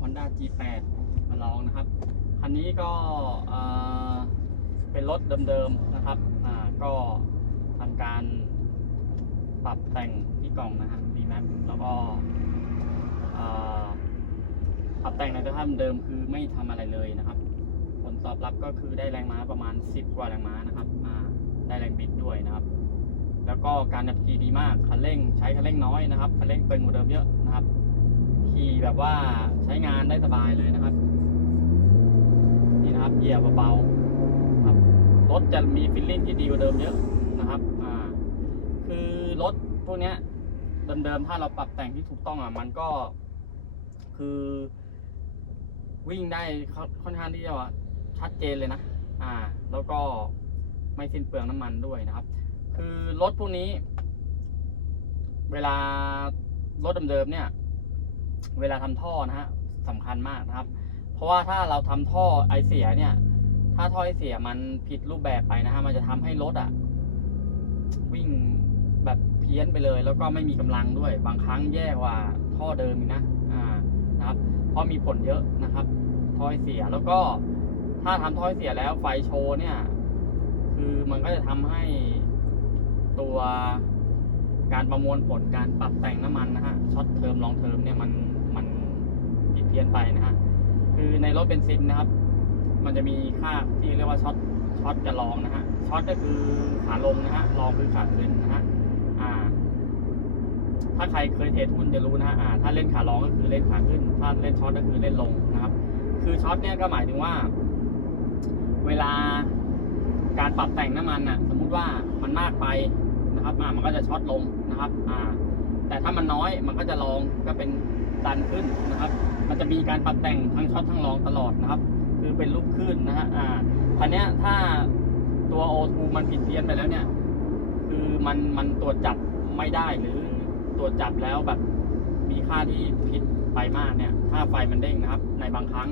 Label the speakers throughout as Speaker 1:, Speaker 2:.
Speaker 1: Honda G8 มาลองนะครับ คันนี้ก็เป็นรถเดิมๆนะครับก็ทำการปรับแต่งที่กล่องนะฮะ remap แล้วก็ปรับแต่งในสภาพเดิมคือไม่ทำอะไรเลยนะครับ ผลตอบรับก็คือได้แรงม้าประมาณ 10 กว่าแรงม้านะครับได้แรงบิดด้วยนะครับ แล้วก็การขับขี่ดีมากคันเร่งใช้คันเร่งน้อยนะครับคันเร่งเป็นกว่าเดิมเยอะนะครับ ขี่แบบว่าใช้งานได้สบายเลยนะครับ นี่นะครับเหยียบเบาๆครับรถจะมีฟิลลิ่งที่ดีกว่าเดิมเยอะนะครับ อ่า คือรถพวกเนี้ยเดิมๆถ้าเราปรับแต่งที่ถูกต้องอะมันก็ คือ วิ่งได้ค่อนข้างที่จะชัดเจนเลยนะ อ่า แล้วก็ไม่สิ้นเปลืองน้ำมันด้วยนะครับ คือรถพวกนี้ เวลารถเดิมๆเนี่ย เวลาทำท่อนะฮะสำคัญมากนะครับ เพราะว่าถ้าเราทำท่อไอเสียเนี่ย ถ้าท่อไอเสียมันผิดรูปแบบไปนะฮะมันจะทำให้รถอะวิ่งแบบเพี้ยนไปเลย แล้วก็ไม่มีกำลังด้วย บางครั้งแย่กว่าท่อเดิมนะอ่านะครับ เพราะมีผลเยอะนะครับ ท่อไอเสียแล้วก็ถ้าทำท่อไอเสียแล้วไฟโชว์เนี่ย คือมันก็จะทำให้ตัว การประมวลผลการปรับแต่งน้ำมันนะฮะช็อตเทอมลองเทอมเนี่ยมันมันผิดเพี้ยนไปนะฮะคือในรถเบนซินนะครับ มันจะมีค่าที่เรียกว่าช็อตช็อตกับลองนะฮะช็อตก็คือขาลงนะฮะลองคือขาขึ้นนะฮะอ่า ถ้าใครเคยเทรดหุ้นจะรู้นะฮะอ่า ถ้าเล่นขาลองก็คือเล่นขาขึ้น ถ้าเล่นช็อตก็คือเล่นลงนะครับ คือช็อตเนี่ยก็หมายถึงว่า เวลาการปรับแต่งน้ำมันอะ สมมุติว่ามันมากไป นะครับอ่ามันก็จะช็อตลงนะครับอ่าแต่ถ้ามันน้อยมันก็จะลองก็เป็นดันขึ้นนะครับ มันจะมีการปรับแต่งทั้งช็อตทั้งลองตลอดนะครับ คือเป็นรูปขึ้นนะฮะอ่าคันนี้ถ้าตัว O2 มันผิดเพี้ยนไปแล้วเนี่ย คือมันมันตรวจจับไม่ได้หรือตรวจจับแล้วแบบมีค่าที่ผิดไปมากเนี่ย ถ้าไฟมันเด้งนะครับ ในบางครั้ง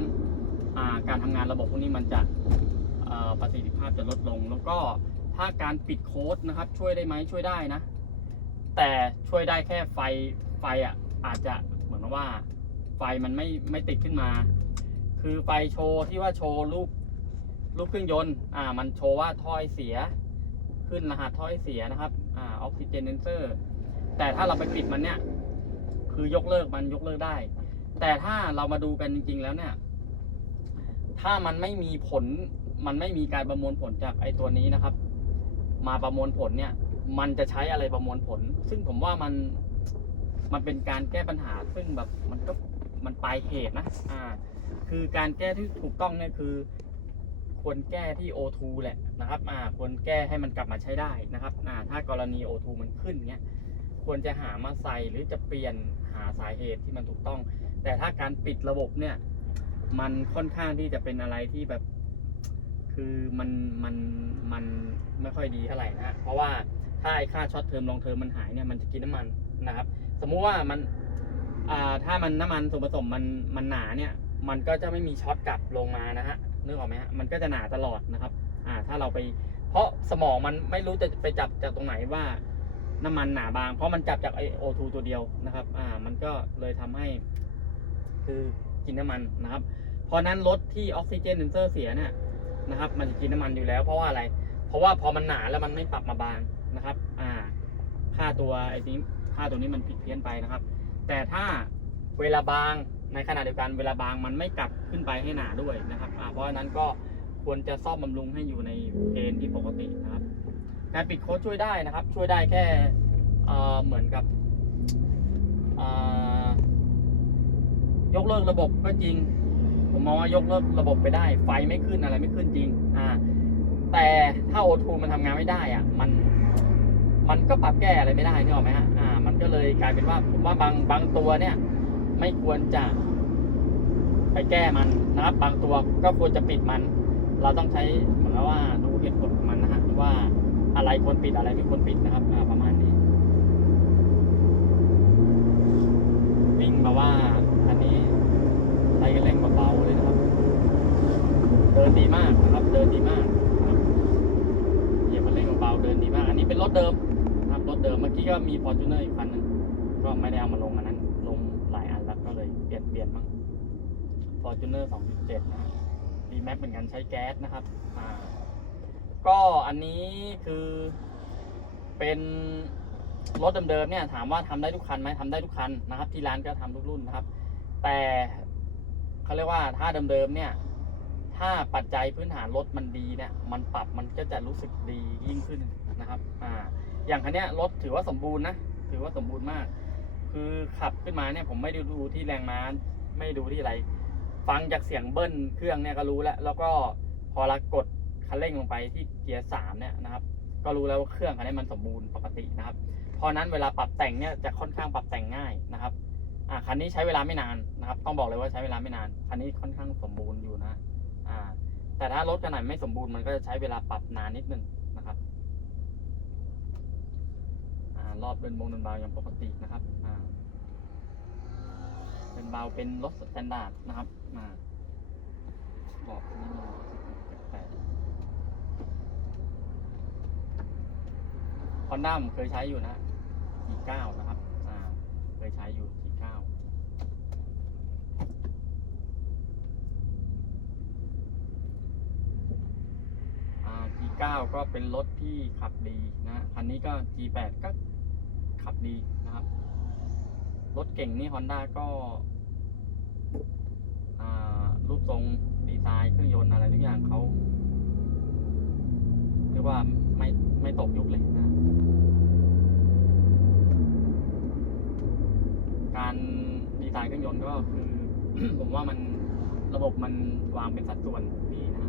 Speaker 1: การทำงานระบบพวกนี้มันจะประสิทธิภาพจะลดลง แล้วก็ ถ้าการปิดโค้ดนะครับ ช่วยได้ไหมช่วยได้นะ แต่ช่วยได้แค่ไฟไฟอะอาจจะเหมือนกับว่า ไฟมันไม่ไม่ติดขึ้นมา คือไฟโชว์ที่ว่าโชว์รูปรูปเครื่องยนต์อ่า มันโชว์ว่าท่อไอเสีย ขึ้นรหัสท่อไอเสียนะครับอ่าออกซิเจนเซนเซอร์ แต่ถ้าเราไปปิดมันเนี่ย คือยกเลิกมันยกเลิกได้ แต่ถ้าเรามาดูกันจริง ๆ แล้วเนี่ย ถ้ามันไม่มีผลมันไม่มีการประมวลผลจากไอ้ตัวนี้นะครับ มาประมวลผลเนี่ย มันจะใช้อะไรประมวลผล ซึ่งผมว่ามันมันเป็นการแก้ปัญหา ซึ่งแบบมันก็มันปลายเหตุนะ อ่า คือการแก้ที่ถูกต้องเนี่ยคือควรแก้ที่ O2 แหละนะครับ อ่า ควรแก้ให้มันกลับมาใช้ได้นะครับ อ่า ถ้ากรณี O2 มันขึ้นเงี้ย ควรจะหามาใส่หรือจะเปลี่ยนหาสาเหตุที่มันถูกต้อง แต่ถ้าการปิดระบบเนี่ย มันค่อนข้างที่จะเป็นอะไรที่แบบ คือมันมันมันไม่ค่อยดีเท่าไหร่นะฮะเพราะว่าถ้าไอ้ค่าช็อตเทอมลองเทอมมันหายเนี่ยมันจะกินน้ำมันนะครับ สมมุติว่ามันอ่าถ้ามันน้ำมันส่วนผสมมันมันหนาเนี่ย มันก็จะไม่มีช็อตกลับลงมานะฮะนึกออกไหมฮะมันก็จะหนาตลอดนะครับ อ่าถ้าเราไป เพราะสมองมันไม่รู้จะไปจับจากตรงไหนว่าน้ำมันหนาบาง เพราะมันจับจากไอโอทูตัวเดียวนะครับ อ่า มันก็เลยทำให้ คือกินน้ำมันนะครับ เพราะนั้นรถที่ออกซิเจนเซนเซอร์เสียเนี่ย นะครับ มันจะกินน้ำมันอยู่แล้ว เพราะว่าอะไร เพราะว่าพอมันหนาแล้วมันไม่ปรับมาบางนะครับ อ่า ค่าตัวไอ้นี้ค่าตัวนี้มันผิดเพี้ยนไปนะครับ แต่ถ้าเวลาบางในขณะเดียวกันเวลาบางมันไม่กลับขึ้นไปให้หนาด้วยนะครับ อ่า เพราะฉะนั้นก็ควรจะซ่อมบำรุงให้อยู่ในเกณฑ์ที่ปกตินะครับการปิดโค้ดช่วยได้นะครับ ช่วยได้แค่เอ่อเหมือนกับยกเลิกระบบก็จริง ผมมองว่ายกเลิกระบบไปได้ ไฟไม่ขึ้นอะไรไม่ขึ้นจริง อ่า แต่ถ้าโอทูมันทำงานไม่ได้อะ มัน มันก็ปรับแก้อะไรไม่ได้นี่หรอไหมฮะ อ่า มันก็เลยกลายเป็นว่า ผมว่าบางบางตัวเนี่ย ไม่ควรจะ ไปแก้มันนะครับ บางตัวก็ควรจะปิดมัน เราต้องใช้เหมือนว่าดูเหตุผลของมันนะฮะว่าอะไรควรปิดอะไรไม่ควรปิดนะครับประมาณนี้ วิ่งมาว่าอันนี้ใช้เร่งเบาๆ เดินดีมากนะครับ เดินดีมากเหยียบมาเร่งเบาเดินดีมาก อันนี้เป็นรถเดิมนะครับรถเดิมเมื่อกี้ก็มี Fortuner อีกคันหนึงก็ไม่ได้เอามาลงอันนั้น ลงหลายอันแล้วก็เลยเปลี่ยนเปลี่ยนบ้าง Fortuner 2.7นะฮะ D-Max เป็นการใช้แก๊สนะครับอ่าก็อันนี้คือเป็นรถเดิมๆเนี่ยถามว่าทำได้ทุกคันไหมทำได้ทุกคันนะครับ ที่ร้านก็ทำทุกรุ่นนะครับ แต่เขาเรียกว่าถ้าเดิมๆเนี่ย ถ้าปัจจัยพื้นฐานรถมันดีเนี่ย มันปรับมันก็จะรู้สึกดียิ่งขึ้นนะครับ อ่า อย่างคันนี้รถถือว่าสมบูรณ์นะ ถือว่าสมบูรณ์มาก คือขับขึ้นมาเนี่ยผมไม่ได้ดูที่แรงม้าไม่ดูที่อะไร ฟังจากเสียงเบิ้ลเครื่องเนี่ยก็รู้แล้ว แล้วก็พอเรากดคันเร่งลงไปที่เกียร์สามเนี่ยนะครับ ก็รู้แล้วว่าเครื่องคันนี้มันสมบูรณ์ปกตินะครับ เพราะนั้นเวลาปรับแต่งเนี่ยจะค่อนข้างปรับแต่งง่ายนะครับ อ่าคันนี้ใช้เวลาไม่นานนะครับ ต้องบอกเลยว่าใช้เวลาไม่นาน คันนี้ค่อนข้างสมบูรณ์อยู่นะ แต่ถ้ารถขนาดไม่สมบูรณ์มันก็จะใช้เวลาปรับนานนิดนึงนะครับอรอบเดินบงเดินเบาอย่างปกตินะครับเป็นเบาเป็นรถสแตนดาร์ดนะครับอ่าบอกนี่มีแปลกๆคอนดัมเคยใช้อยู่นะ G9 นะครับ เคยใช้อยู่ G9 อ่าก็เป็นรถที่ขับดีนะคันนี้ก็ G8 ก็ขับดีนะครับ รถเก่งนี่ Honda ก็รูปทรงดีไซน์เครื่องยนต์อะไรทุกอย่างเขาเรียกว่าไม่ไม่ตกยุคเลยนะ การดีไซน์เครื่องยนต์ก็คือ ผมว่ามันระบบมันวางเป็นสัดส่วนดีนะ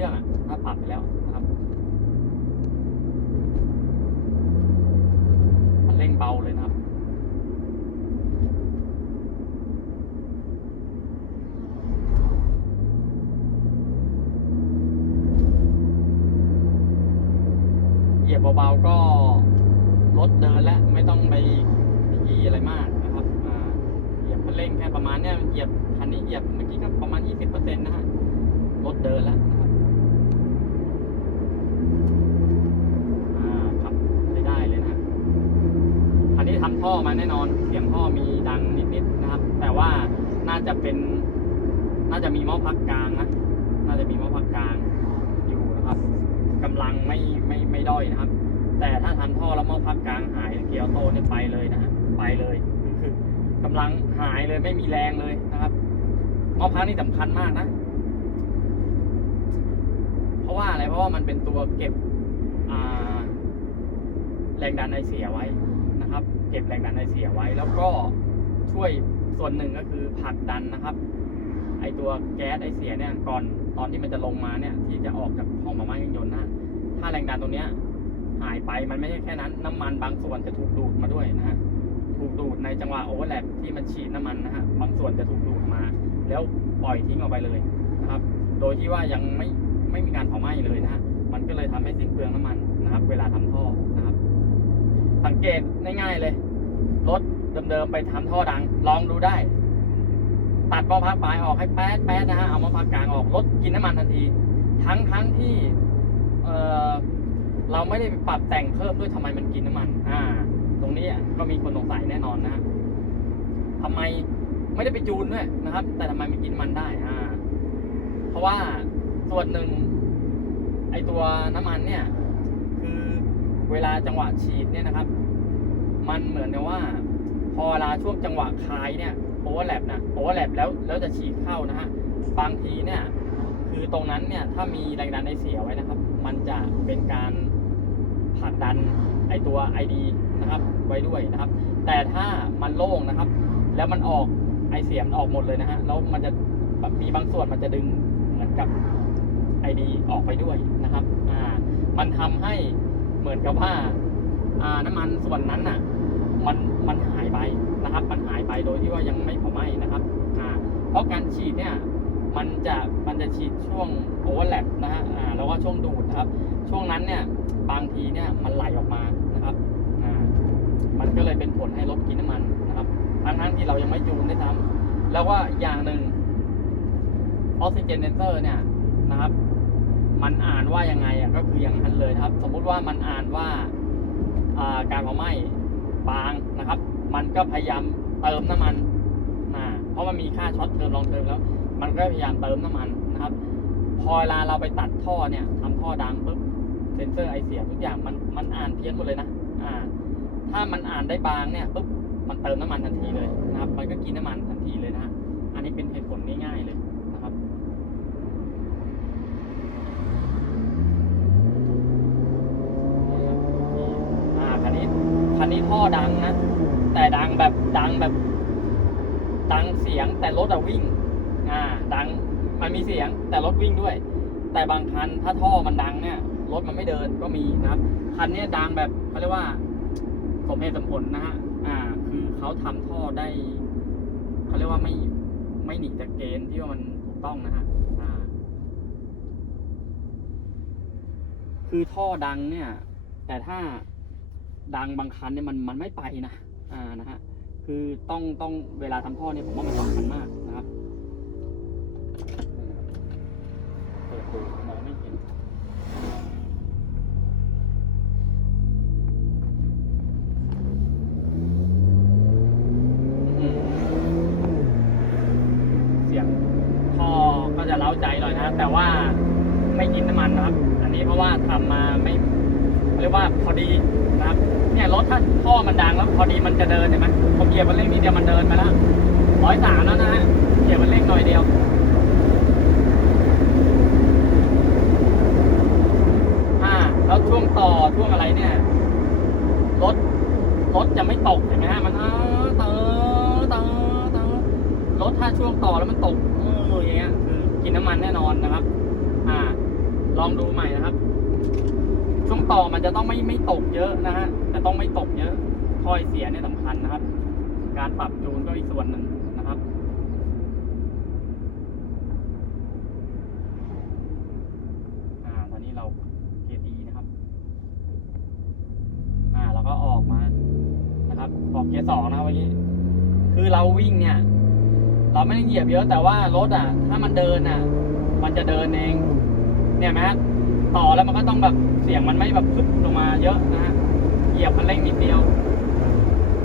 Speaker 1: รื่องอะถ้าปรับไปแล้วนะครับคันเร่งเบาเลยนะครับเหยียบเบาๆก็รถเดินแล้วไม่ต้องไปยี่อะไรมากนะครับเหยียบคันเร่งแค่ประมาณเนี้ยเหยียบคันนี้เหยียบเมื่อกี้ก็ประมาณ 20%นะฮะรถเดินแล้วนะครับอ่าขับได้ได้เลยนะฮะคันนี้ทำท่อ มาแน่นอน เสียงท่อมีดังนิดๆนะครับ แต่ว่าน่าจะเป็น น่าจะมีหม้อพักกลางนะ น่าจะมีหม้อพักกลางอยู่นะครับกำลังไม่ไม่ไม่ด้อยนะครับ แต่ถ้าทันท่อแล้วหม้อพักกลางหายเกียร์ออโต้เนี่ยไปเลยนะฮะไปเลยคือกำลังหายเลยไม่มีแรงเลยนะครับหม้อพักนี่สำคัญมากนะ เพราะว่าอะไรเพราะว่ามันเป็นตัวเก็บแรงดันไอเสียไว้ เก็บแรงดันไอเสียไว้ แล้วก็ช่วยส่วนหนึ่งก็คือผลักดันนะครับ ไอตัวแก๊สไอเสียเนี่ยก่อนตอนที่มันจะลงมาเนี่ย ที่จะออกจากห้องมาม่าเครื่องยนต์นะถ้าแรงดันตรงเนี้ยหายไปมันไม่ใช่แค่นั้น น้ำมันบางส่วนจะถูกดูดมาด้วยนะฮะถูกดูดในจังหวะโอเวอร์แลปที่มันฉีดน้ำมันนะฮะบางส่วนจะถูกดูดมา แล้วปล่อยทิ้งออกไปเลยนะครับ โดยที่ว่ายังไม่ไม่มีการเผาไหม้เลยนะฮะมันก็เลยทำให้สิ้นเปลืองน้ำมันนะครับ เวลาทำท่อนะ สังเกตง่ายๆเลย รถเดิมๆไปทำท่อดัง ลองดูได้ ตัดหม้อพักปลายออกให้แป๊ดแป๊ดนะฮะ เอาม้อพักกลางออกรถกินน้ำมันทันที ทั้งทั้งที่เออเราไม่ได้ปรับแต่งเพิ่มด้วยทำไมมันกินน้ำมัน อ่า ตรงนี้ก็มีคนสงสัยแน่นอนนะฮะทำไมไม่ได้ไปจูนด้วยนะครับ แต่ทำไมมันกินมันได้ อ่า เพราะว่าส่วนหนึ่งไอตัวน้ำมันเนี่ย เวลาจังหวะฉีดเนี่ยนะครับ มันเหมือนกับว่า พอเวลาช่วงจังหวะคลายเนี่ยโอเวอร์แลปนะโอเวอร์แลปแล้วแล้วจะฉีดเข้านะฮะบางทีเนี่ยคือตรงนั้นเนี่ยถ้ามีแรงดันไอเสียไว้นะครับ มันจะเป็นการผลักดันไอตัว ID นะครับไว้ด้วยนะครับ แต่ถ้ามันโล่งนะครับ แล้วมันออกไอเสียมออกหมดเลยนะฮะแล้วมันจะมีบางส่วนมันจะดึงเหมือนกับ ID ออกไปด้วยนะครับอ่ามันทำให้ เหมือนกับว่าน้ำมันส่วนนั้นน่ะ มันมันหายไปนะครับ มันหายไปโดยที่ว่ายังไม่เผาไหม้นะครับเพราะการฉีดเนี่ยมันจะมันจะฉีดช่วงโอเวอร์แลปนะฮะแล้วก็ช่วงดูดนะครับ ช่วงนั้นเนี่ยบางทีเนี่ยมันไหลออกมานะครับมันก็เลยเป็นผลให้รถกินน้ำมันนะครับทั้งทั้งที่เรายังไม่จูนด้วยซ้ำแล้วว่าอย่างหนึ่งออกซิเจนเซนเซอร์เนี่ยนะครับ มันอ่านว่ายังไงอะก็คืออย่างนั้นเลยครับ สมมุติว่ามันอ่านว่าการเผาไหม้บางนะครับ มันก็พยายามเติมน้ำมันนะเพราะมันมีค่าช็อตเทอมลองเทอมแล้ว มันก็พยายามเติมน้ำมันนะครับ พอเวลาเราไปตัดท่อเนี่ยทำท่อดังปุ๊บเซนเซอร์ไอเสียทุกอย่างมันมันอ่านเพี้ยนหมดเลยนะอ่า ถ้ามันอ่านได้บางเนี่ยปุ๊บมันเติมน้ำมันทันทีเลยนะครับ มันก็กินน้ำมันทันทีเลยนะอันนี้เป็นเหตุผลง่ายๆเลย คันนี้ท่อดังนะ แต่ดังแบบดังแบบ ดังเสียงแต่รถอะวิ่ง อ่า ดังมันมีเสียงแต่รถวิ่งด้วย แต่บางคันถ้าท่อมันดังเนี่ยรถมันไม่เดินก็มีนะครับ คันนี้ดังแบบเขาเรียกว่า สมเหตุสมผลนะฮะอ่า คือเขาทำท่อได้เขาเรียกว่าไม่ไม่หนีจากเกณฑ์ที่ว่ามันถูกต้องนะฮะอ่า คือท่อดังเนี่ย แต่ถ้า ดังบางคันเนี่ยมันมันไม่ไปนะอ่านะฮะคือต้องต้องเวลาทำท่อเนี่ยผมว่ามันสำคัญมากนะครับเปิดดูมองไม่เห็น อืมเสียงท่อก็จะเล้าใจหน่อยนะ แต่ว่าไม่กินน้ำมันนะครับ อันนี้เพราะว่าทำมาไม่เรียกว่าพอดีนะครับ เนี่ยรถถ้าท่อมันดัง แล้วพอดีมันจะเดินเห็นไหมผมเหยียบมันเร่งนิดเดียวมันเดินมาแล้วร้อยสามแล้วนะฮะเหยียบมันเร่งหน่อยเดียวอ่าแล้วช่วงต่อช่วงอะไรเนี่ยรถรถจะไม่ตกเห็นไหมฮะมันเออเตอเตอเตอรถถ้าช่วงต่อแล้วมันตกเอออย่างเงี้ยคือกินน้ำมันแน่นอนนะครับ อ่า ลองดูใหม่นะครับ ช่วงต่อมันจะต้องไม่ไม่ตกเยอะนะฮะจะต้องไม่ตกเยอะ ถ้อยเสียเนี่ยสำคัญนะครับ การปรับจูนก็อีกส่วนหนึ่งนะครับ อ่า ตอนนี้เราเกียร์ดีนะครับ อ่า เราก็ออกมานะครับ ออกเกียร์สองนะครับเมื่อกี้ คือเราวิ่งเนี่ย เราไม่ได้เหยียบเยอะแต่ว่ารถอะ ถ้ามันเดินอะ มันจะเดินเอง เนี่ยไหมฮะต่อแล้วมันก็ต้องแบบเสียงมันไม่แบบพึบลงมาเยอะนะฮะเหยียบคันเร่งนิดเดียว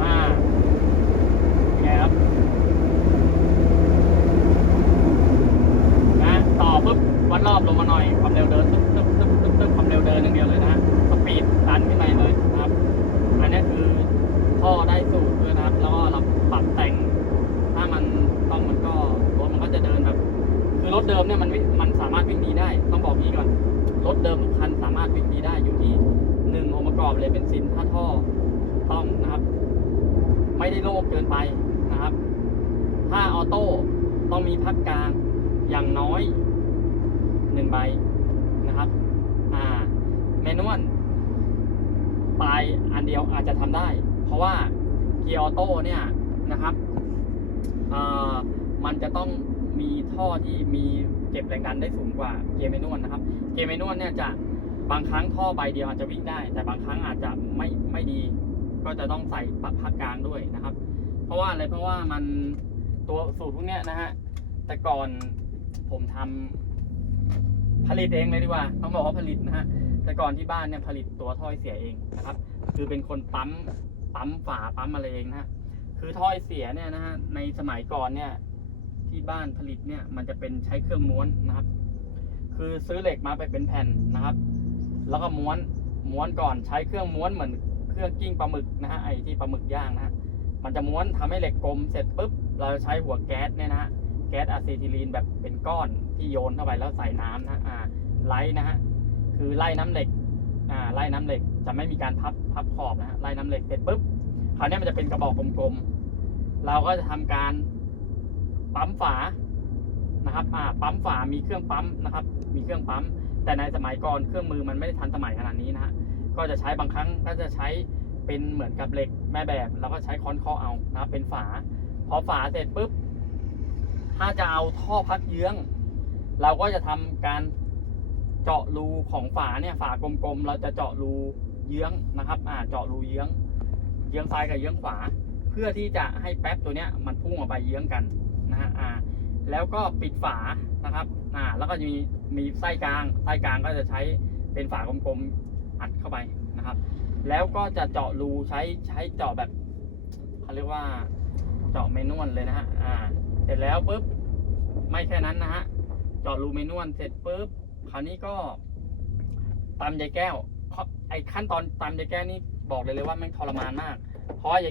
Speaker 1: อ่าไงครับ นะต่อปุ๊บวัดรอบลงมาหน่อย ความเร็วเดินตึ๊บตึ๊บตึ๊บตึ๊บตึ๊บความเร็วเดินอย่างเดียวเลยนะฮะสปีดดันขึ้นไปเลยนะครับ อันนี้คือท่อได้สูตรด้วยนะครับ แล้วก็เราปรับแต่ง ถ้ามันต้องมันก็รถมันก็จะเดินแบบ คือ รถเดิมเนี่ยมันมันสามารถวิ่งดีได้ ต้องบอกนี้ก่อน รถเดิมทุกคันสามารถวิ่งดีได้อยู่ที่หนึ่งองค์ประกอบเลยเป็นสินถ้าท่อต้องนะครับ ไม่ได้โลกเกินไปนะครับ ถ้าออโต้ต้องมีพักกลางอย่างน้อยหนึ่งใบนะครับ อ่าแมนนวลปลายอันเดียวอาจจะทำได้ เพราะว่าเกียร์ออโต้เนี่ยนะครับอ่ามันจะต้อง มีท่อที่มีเก็บแรงดันได้สูงกว่าเกียร์แมนนวลนะครับ เกียร์แมนนวลเนี่ยจะบางครั้งท่อใบเดียวอาจจะวิ่งได้ แต่บางครั้งอาจจะไม่ไม่ดี ก็จะต้องใส่ปรับภาคกลางด้วยนะครับ เพราะว่าอะไรเพราะว่ามันตัวสูตรพวกเนี้ยนะฮะแต่ก่อนผมทำผลิตเองเลยดีกว่าต้องบอกว่าผลิตนะฮะแต่ก่อนที่บ้านเนี่ยผลิตตัวถ้อยเสียเองนะครับ คือเป็นคนปั๊มปั๊มฝาปั๊มอะไรเองนะฮะคือถ้อยเสียเนี่ยนะฮะในสมัยก่อนเนี่ย ที่บ้านผลิตเนี่ยมันจะเป็นใช้เครื่องม้วนนะครับ คือซื้อเหล็กมาไปเป็นแผ่นนะครับ แล้วก็ม้วนม้วนก่อนใช้เครื่องม้วนเหมือนเครื่องกิ้งปลาหมึกนะฮะไอที่ปลาหมึกย่างนะฮะมันจะม้วนทำให้เหล็กกลมเสร็จปุ๊บเราใช้หัวแก๊สเนี่ยนะฮะแก๊สอะซิทิลีนแบบเป็นก้อนที่โยนเข้าไปแล้วใส่น้ำนะอ่าไล่นะฮะคือไล่น้ำเหล็กอ่าไล่น้ำเหล็กจะไม่มีการพับพับขอบนะฮะไล่น้ำเหล็กเสร็จปุ๊บคราวนี้มันจะเป็นกระบอกกลมๆเราก็จะทำการ ปั๊มฝานะครับอ่าปั๊มฝา มีเครื่องปั๊มนะครับ มีเครื่องปั๊ม แต่ในสมัยก่อนเครื่องมือมันไม่ได้ทันสมัยขนาดนี้นะฮะ ก็จะใช้บางครั้งก็จะใช้เป็นเหมือนกับเหล็กแม่แบบ แล้วก็ใช้ค้อนเคาะเอานะเป็นฝา พอฝาเสร็จปุ๊บ ถ้าจะเอาท่อพักเยื้อง เราก็จะทำการเจาะรูของฝาเนี่ยฝากลมๆ เราจะเจาะรูเยื้องนะครับ อ่า เจาะรูเยื้อง เยื้องซ้ายกับเยื้องขวา เพื่อที่จะให้แป๊บตัวเนี้ยมันพุ่งออกไปเยื้องกัน นะฮะอ่าแล้วก็ปิดฝานะครับอ่าแล้วก็มีมีไส้กลางไส้กลางก็จะใช้เป็นฝากลมๆอัดเข้าไปนะครับ แล้วก็จะเจาะรูใช้ใช้เจาะแบบเขาเรียกว่าเจาะเมนวลเลยนะฮะอ่าเสร็จแล้วปุ๊บไม่แค่นั้นนะฮะเจาะรูเมนวลเสร็จปุ๊บคราวนี้ก็ตำยายแก้วเพราะไอ้ขั้นตอนตำยายแก้วนี่บอกเลยเลยว่าแม่งทรมานมากเพราะว่ายาย